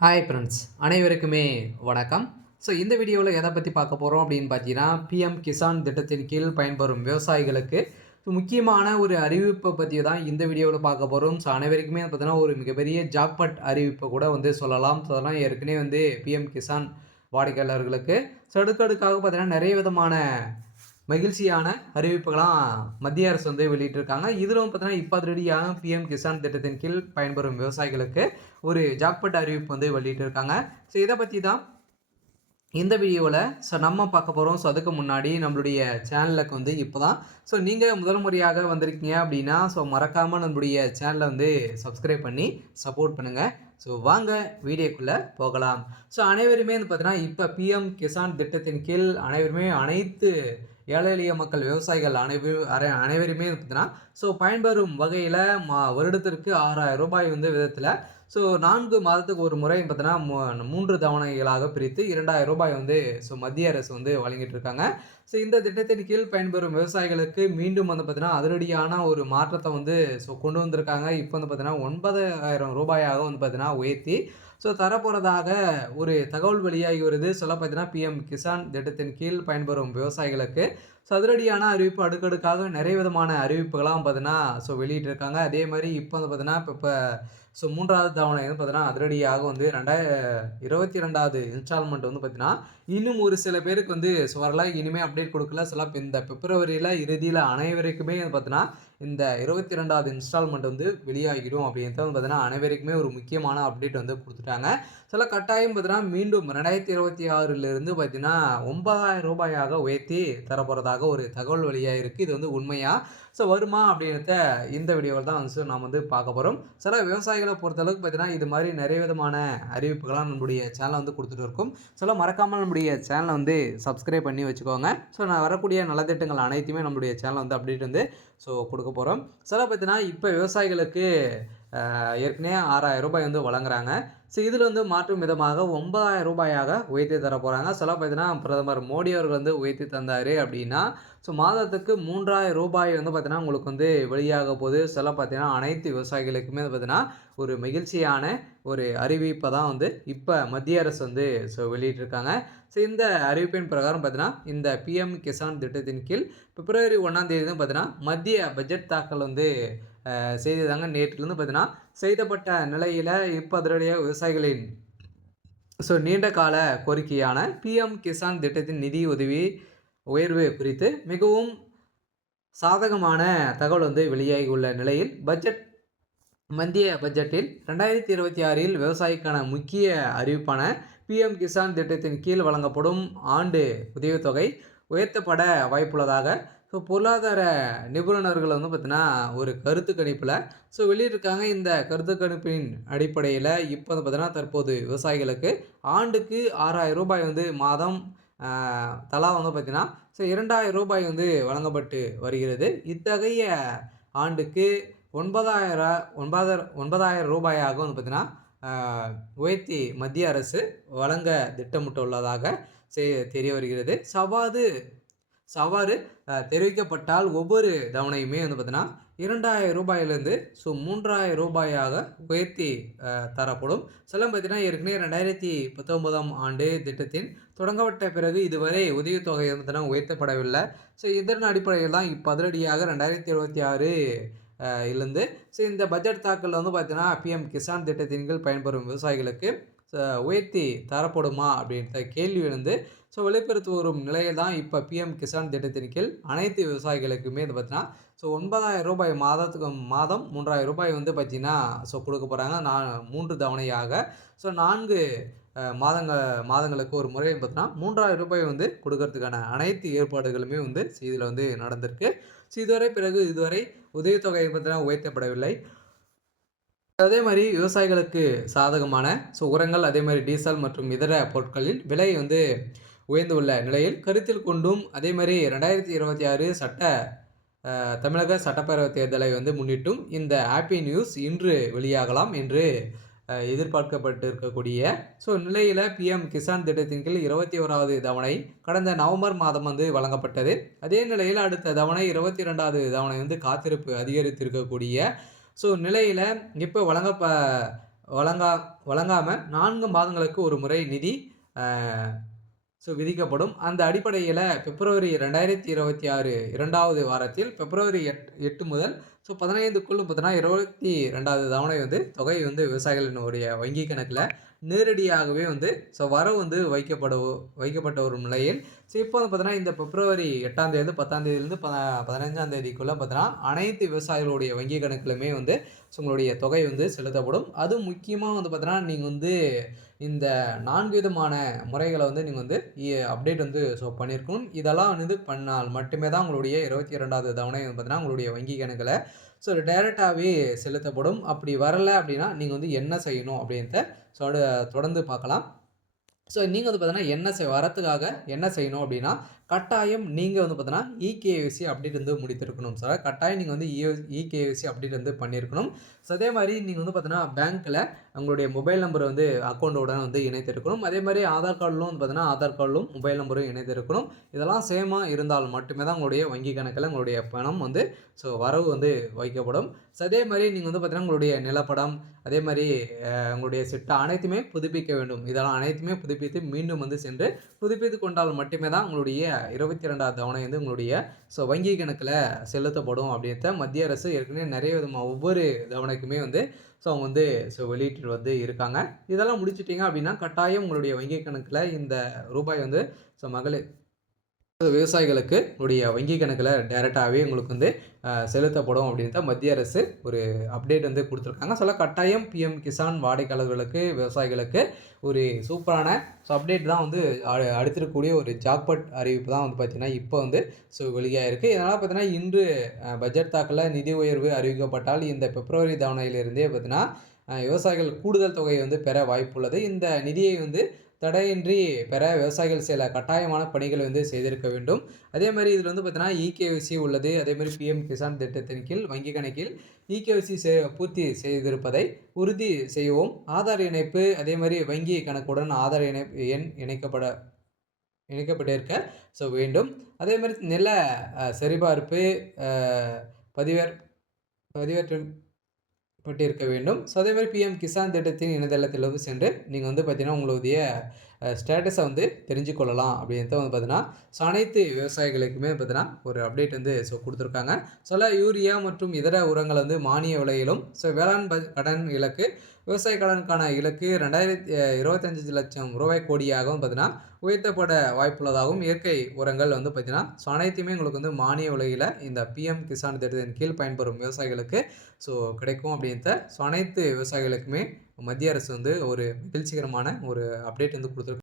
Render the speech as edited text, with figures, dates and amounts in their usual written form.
Hi friends, அனைவருக்குமே வணக்கம். இந்த வீடியோவில் எதை பற்றி பார்க்க போகிறோம் அப்படின்னு பார்த்தீங்கன்னா, பிஎம் கிசான் திட்டத்தின் கீழ் பயன்பெறும் விவசாயிகளுக்கு முக்கியமான ஒரு அறிவிப்பை பற்றி தான் இந்த வீடியோவில் பார்க்க போகிறோம். அனைவருக்குமே பார்த்தீங்கன்னா ஒரு மிகப்பெரிய ஜாக்பாட் அறிவிப்பை கூட சொல்லலாம். அதெல்லாம் ஏற்கனவே பிஎம் கிசான் வாடிக்கையாளர்களுக்கு அடுக்கடுக்காக பார்த்தீங்கன்னா நிறைய விதமான மகிழ்ச்சியான அறிவிப்புகளாம் மத்திய அரசு வெளியிட்டிருக்காங்க. இதிலும் பார்த்தீங்கன்னா இப்போ அதிரடியாக பிஎம் கிசான் திட்டத்தின் கீழ் பயன்பெறும் விவசாயிகளுக்கு ஒரு ஜாக்பாட் அறிவிப்பு வெளியிட்டிருக்காங்க. இதை பற்றி தான் இந்த வீடியோவில் நம்ம பார்க்க போகிறோம். அதுக்கு முன்னாடி நம்மளுடைய சேனலுக்கு இப்போ தான் நீங்கள் முதல் முறையாக வந்திருக்கீங்க அப்படின்னா மறக்காமல் நம்மளுடைய சேனலை சப்ஸ்கிரைப் பண்ணி சப்போர்ட் பண்ணுங்கள். வாங்க வீடியோக்குள்ளே போகலாம். அனைவருமே பார்த்தீங்கன்னா இப்போ பிஎம் கிசான் திட்டத்தின் கீழ் அனைவருமே அனைத்து ஏழை எளிய மக்கள் விவசாயிகள் அனைவருமே பார்த்தீங்கன்னா பயன்பெறும் வகையில் வருடத்திற்கு 6000 ரூபாய் விதத்தில் 4 மாதத்துக்கு ஒரு முறை பார்த்தீங்கன்னா 3 தவணைகளாக பிரித்து 2000 ரூபாய் மத்திய அரசு வழங்கிட்டு இருக்காங்க. இந்த திட்டத்தின் கீழ் பயன்பெறும் விவசாயிகளுக்கு மீண்டும் பார்த்தீங்கன்னா அதிரடியான ஒரு மாற்றத்தை கொண்டு வந்திருக்காங்க. இப்போ பார்த்தீங்கன்னா 9000 ரூபாயாக பார்த்தீங்கன்னா உயர்த்தி தரப்போகிறதாக ஒரு தகவல் வெளியாகி வருது. பார்த்தீங்கன்னா பிஎம் கிசான் திட்டத்தின் கீழ் பயன்பெறும் விவசாயிகளுக்கு அதிரடியான அறிவிப்பு அடுக்கடுக்காக நிறைய விதமான அறிவிப்புகளாம் பார்த்தீங்கன்னா வெளியிட்டிருக்காங்க. அதே மாதிரி இப்போ பார்த்தீங்கன்னா இப்போ 3வது தவணை பார்த்தீங்கன்னா அதிரடியாக 2022வது இன்ஸ்டால்மெண்ட் பார்த்தீங்கன்னா இன்னும் ஒரு சில பேருக்கு வரல. இனிமேல் அப்டேட் கொடுக்கல. இந்த பிப்ரவரியில் இறுதியில் அனைவருக்குமே பார்த்தீங்கன்னா இந்த 22வது இன்ஸ்டால்மெண்ட் வெளியாகிடும் அப்படின்றது பார்த்தீங்கன்னா அனைவருக்குமே ஒரு முக்கியமான அப்டேட் கொடுத்துட்டாங்க. கட்டாயம் பார்த்தீங்கன்னா மீண்டும் 2026லிருந்து பார்த்தீங்கன்னா 9000 ரூபாயாக உயர்த்தி தரப்போகிறதாக ஒரு தகவல் வெளியாக இருக்குது. இது உண்மையா வருமா அப்படின்றத இந்த வீடியோவில் தான் நாம் பார்க்க போகிறோம். விவசாயிகளை பொறுத்தளவுக்கு பார்த்தீங்கன்னா இது மாதிரி நிறைய விதமான அறிவிப்புகளாக நம்மளுடைய சேனலை கொடுத்துட்டு இருக்கும். மறக்காமல் நம்முடைய சேனலை சப்ஸ்கிரைப் பண்ணி வச்சுக்கோங்க. நான் வரக்கூடிய நலத்திட்டங்கள் அனைத்துமே நம்மளுடைய சேனல் அப்டேட் கொடுக்க போகிறோம். பார்த்தீங்கன்னா இப்போ விவசாயிகளுக்கு ஏற்கனவே 6000 ரூபாய் வழங்குறாங்க. இதில் மாற்றும் விதமாக 9000 ரூபாயாக உயர்த்தி தர போகிறாங்க. பார்த்தீங்கன்னா பிரதமர் மோடி அவர்கள் உயர்த்தி தந்தார் அப்படின்னா மாதத்துக்கு 3000 ரூபாய் பார்த்தீங்கன்னா உங்களுக்கு வெளியாக போகுது. பார்த்தீங்கன்னா அனைத்து விவசாயிகளுக்குமே பார்த்தீங்கன்னா ஒரு மகிழ்ச்சியான ஒரு அறிவிப்பை தான் இப்போ மத்திய அரசு வெளியிட்டிருக்காங்க. இந்த அறிவிப்பின் பிரகாரம் பார்த்தீங்கன்னா இந்த பிஎம் கிசான் திட்டத்தின் கீழ் பிப்ரவரி 1ஆம் தேதி பார்த்தீங்கன்னா மத்திய பட்ஜெட் தாக்கல் செய்ததாங்க. நேற்றிலிருந்து பார்த்தீங்கன்னா செய்தப்பட்ட நிலையில் இப்போ அதிரடியாக விவசாயிகளின் நீண்ட கால கோரிக்கையான பிஎம் கிசான் திட்டத்தின் நிதி உதவி உயர்வு குறித்து மிகவும் சாதகமான தகவல் வெளியாகி உள்ள நிலையில் மத்திய பட்ஜெட்டில் 2026இல் விவசாயிக்கான முக்கிய அறிவிப்பான பிஎம் கிசான் திட்டத்தின் கீழ் வழங்கப்படும் ஆண்டு உதவித்தொகை உயர்த்தப்பட வாய்ப்புள்ளதாக பொருளாதார நிபுணர்கள் பார்த்தீங்கன்னா ஒரு கருத்து கணிப்பில் வெளியிட்டிருக்காங்க. இந்த கருத்து கணிப்பின் அடிப்படையில் இப்போ பார்த்தீங்கன்னா தற்போது விவசாயிகளுக்கு ஆண்டுக்கு 6000 ரூபாய் மாதம் தலா பார்த்தீங்கன்னா 2000 ரூபாய் வழங்கப்பட்டு வருகிறது. இத்தகைய ஆண்டுக்கு 9000 ரூபாயாக பார்த்தீங்கன்னா உயர்த்தி மத்திய அரசு வழங்க திட்டமிட்டுள்ளதாக தெரிய வருகிறது. சவாறு தெரிவிக்கப்பட்டால் ஒவ்வொரு தவணையுமே பார்த்தீங்கன்னா 2000 ரூபாயிலிருந்து 3000 ரூபாயாக உயர்த்தி தரப்படும். பார்த்தீங்கன்னா ஏற்கனவே 2019ஆம் ஆண்டு திட்டத்தின் தொடங்கப்பட்ட பிறகு இதுவரை உதவித்தொகை பார்த்தீங்கன்னா உயர்த்தப்படவில்லை. இதன் அடிப்படையில் தான் இப்போ அதிரடியாக 2026 இருந்து இந்த பட்ஜெட் தாக்கல் பார்த்தீங்கன்னா பிஎம் கிசான் திட்டத்தின் கீழ் பயன்பெறும் விவசாயிகளுக்கு உயர்த்தி தரப்படுமா அப்படின்ற கேள்வி வெளிப்படுத்தி வரும் நிலையில் தான் இப்போ பிஎம் கிசான் திட்டத்தின் கீழ் அனைத்து விவசாயிகளுக்குமே பார்த்தீங்கன்னா 9000 ரூபாய் மாதம் 3000 ரூபாய் பார்த்தீங்கன்னா கொடுக்க போகிறாங்க. 3 தவணையாக 4 மாதங்களுக்கு ஒரு முறை பார்த்தீங்கன்னா 3000 ரூபாய் கொடுக்கறதுக்கான அனைத்து ஏற்பாடுகளுமே இதில் நடந்திருக்கு. இதுவரை உதவித்தொகை பார்த்தீங்கன்னா உயர்த்தப்படவில்லை. அதே மாதிரி விவசாயிகளுக்கு சாதகமான உரங்கள், அதே மாதிரி டீசல் மற்றும் இதர பொருட்களின் விலை உயர்ந்துள்ள நிலையில் கருத்தில் கொண்டும் அதே மாதிரி 2026 தமிழக சட்டப்பேரவை தேர்தலை முன்னிட்டும் இந்த ஹாப்பி நியூஸ் இன்று வெளியாகலாம் என்று எதிர்பார்க்கப்பட்டு இருக்கக்கூடிய நிலையில் பிஎம் கிசான் திட்டத்தின் கீழ் 21வது தவணை கடந்த நவம்பர் மாதம் வழங்கப்பட்டது. அதே நிலையில் அடுத்த தவணை 22வது தவணை காத்திருப்பு அதிகரித்திருக்கக்கூடிய நிலையில் இப்போ வழங்கா வழங்காம 4 மாதங்களுக்கு ஒரு முறை நிதி அ விதிக்கப்படும். அந்த அடிப்படையில பிப்ரவரி 2026 2வது வாரத்தில் பிப்ரவரி 8 முதல் 15க்குள் பார்த்தீங்கன்னா 22வது தவணை தொகை விவசாயிகளினுடைய வங்கி கணக்குல நேரடியாகவே வரவு வைக்கப்பட்ட ஒரு நிலையில், இப்போ பார்த்தீங்கன்னா இந்த பிப்ரவரி 8ஆம் தேதி 10ஆம் தேதியிலிருந்து 15ஆம் தேதிக்குள்ள பார்த்தீங்கன்னா அனைத்து விவசாயிகளுடைய வங்கி கணக்கிலுமே உங்களுடைய தொகை செலுத்தப்படும். அதுவும் முக்கியமா பார்த்தீங்கன்னா நீங்க இந்த 4 விதமான முறைகள நீங்க அப்டேட் பண்ணியிருக்கணும். இதெல்லாம் பண்ணால் மட்டுமே தான் உங்களுடைய 22வது தவணை பார்த்தீங்கன்னா, உங்களுடைய வங்கி கணக்குல டைரக்ட்டாவே செலுத்தப்படும். அப்படி வரல அப்படின்னா, நீங்க என்ன செய்யணும் அப்படின்றத தொடர்ந்து பார்க்கலாம். நீங்க பார்த்தீங்கன்னா, வரத்துக்காக என்ன செய்யணும் அப்படின்னா, கட்டாயம் நீங்க பார்த்தீங்கன்னா, இகேஒய்சி அப்டேட் முடித்திருக்கணும் சார். கட்டாயம் நீங்க இகேஒய்சி அப்டேட் பண்ணியிருக்கணும். அதே மாரி நீங்க பார்த்தீங்கன்னா, பேங்க்ல உங்களுடைய மொபைல் நம்பர் அக்கவுண்டோட இணைத்திருக்கணும். அதே மாரி ஆதார் கார்டிலும் பார்த்தீங்கன்னா, ஆதார் கார்டிலும் மொபைல் நம்பரும் இணைத்திருக்கணும். இதெல்லாம் சேமா இருந்தால் மட்டுமே தான் உங்களுடைய வங்கி கணக்குல உங்களுடைய பணம் வரவு வைக்கப்படும். அதே மாரி நீங்க பார்த்தீங்கன்னா, உங்களுடைய நிலப்படம், அதே மாரி உங்களுடைய சிட்டா அனைத்துமே புதுப்பிக்க வேண்டும். இதெல்லாம் அனைத்துமே புதுப்பித்து மீண்டும் சென்று புதுப்பித்துக் கொண்டால் மட்டுமே தான் உங்களுடைய 22வது தவணை உங்களுடைய வங்கி கணக்குல செலுத்தப்படும் அப்படின்றத மத்திய அரசு ஏற்கனவே நிறைய விதமா ஒவ்வொரு தவணைக்குமே அவங்க வெளியிட்டு இருக்காங்க. இதெல்லாம் முடிச்சுட்டீங்க அப்படின்னா, கட்டாயம் உங்களுடைய வங்கி கணக்குல இந்த ரூபாய் மகளிர் விவசாயிகளுக்கு உங்களுடைய வங்கி கணக்குல டைரக்ட்டாவே உங்களுக்கு செலுத்தப்படும் அப்படின்றத மத்திய அரசு ஒரு அப்டேட் குடுத்துருக்காங்க. கட்டாயம் பிஎம் கிசான் வாடிக்கையாளர்களுக்கு, விவசாயிகளுக்கு ஒரு சூப்பரான அப்டேட் தான் அடுத்திருக்கக்கூடிய ஒரு ஜாக்பாட் அறிவிப்பு தான் பார்த்தீங்கன்னா, இப்போ வெளியாயிருக்கு. இதனால பார்த்தீங்கன்னா, இன்று பட்ஜெட் தாக்கல்ல நிதி உயர்வு அறிவிக்கப்பட்டால் இந்த பிப்ரவரி தவணையிலிருந்தே பார்த்தீங்கன்னா, விவசாயிகள் கூடுதல் தொகை பெற வாய்ப்புள்ளது. இந்த நிதியை தடையின்றி பெற விவசாயிகள் சில கட்டாயமான பணிகளை செய்திருக்க வேண்டும். அதே மாரி இதில பார்த்தீங்கன்னா, இகேஒய்சி உள்ளது. அதே மாரி பிஎம் கிசான் திட்டத்தின் கீழ் வங்கி கணக்கில் இகேஒய்சி பூர்த்தி செய்திருப்பதை உறுதி செய்யவும். ஆதார் இணைப்பு, அதே மாரி வங்கி கணக்குடன் ஆதார் எண் இணைக்கப்பட்டிருக்க வேண்டும். அதே மாரி நில சரிபார்ப்பு பதிவேற்றம் பட்டிருக்க வேண்டும். அதே மாரி பிஎம் கிசான் திட்டத்தின் இணையதளத்தில சென்று நீங்க பார்த்தீங்கன்னா, உங்களுடைய ஸ்டேட்டஸ தெரிஞ்சு கொள்ளலாம் அப்படின்றத பார்த்தீங்கன்னா, அனைத்து விவசாயிகளுக்குமே பார்த்தீங்கன்னா, ஒரு அப்டேட் குடுத்துருக்காங்க. யூரியா மற்றும் இதர உரங்கள் மானிய விலையிலும், வேளாண் கடன் இலக்கு, விவசாய கடனுக்கான இலக்கு 25 லட்சம் ரூபாய் கோடியாகவும் பார்த்தீங்கன்னா, உயர்த்தப்பட வாய்ப்புள்ளதாகவும், இயற்கை உரங்கள் பார்த்தீங்கன்னா, அனைத்துமே உங்களுக்கு மானிய விலையில இந்த பிஎம் கிசான் திட்டத்தின் கீழ் பயன்பெறும் விவசாயிகளுக்கு கிடைக்கும் அப்படின்றத அனைத்து விவசாயிகளுக்குமே மத்திய அரசு ஒரு மகிழ்ச்சிகரமான ஒரு அப்டேட் குடுத்துருக்கு.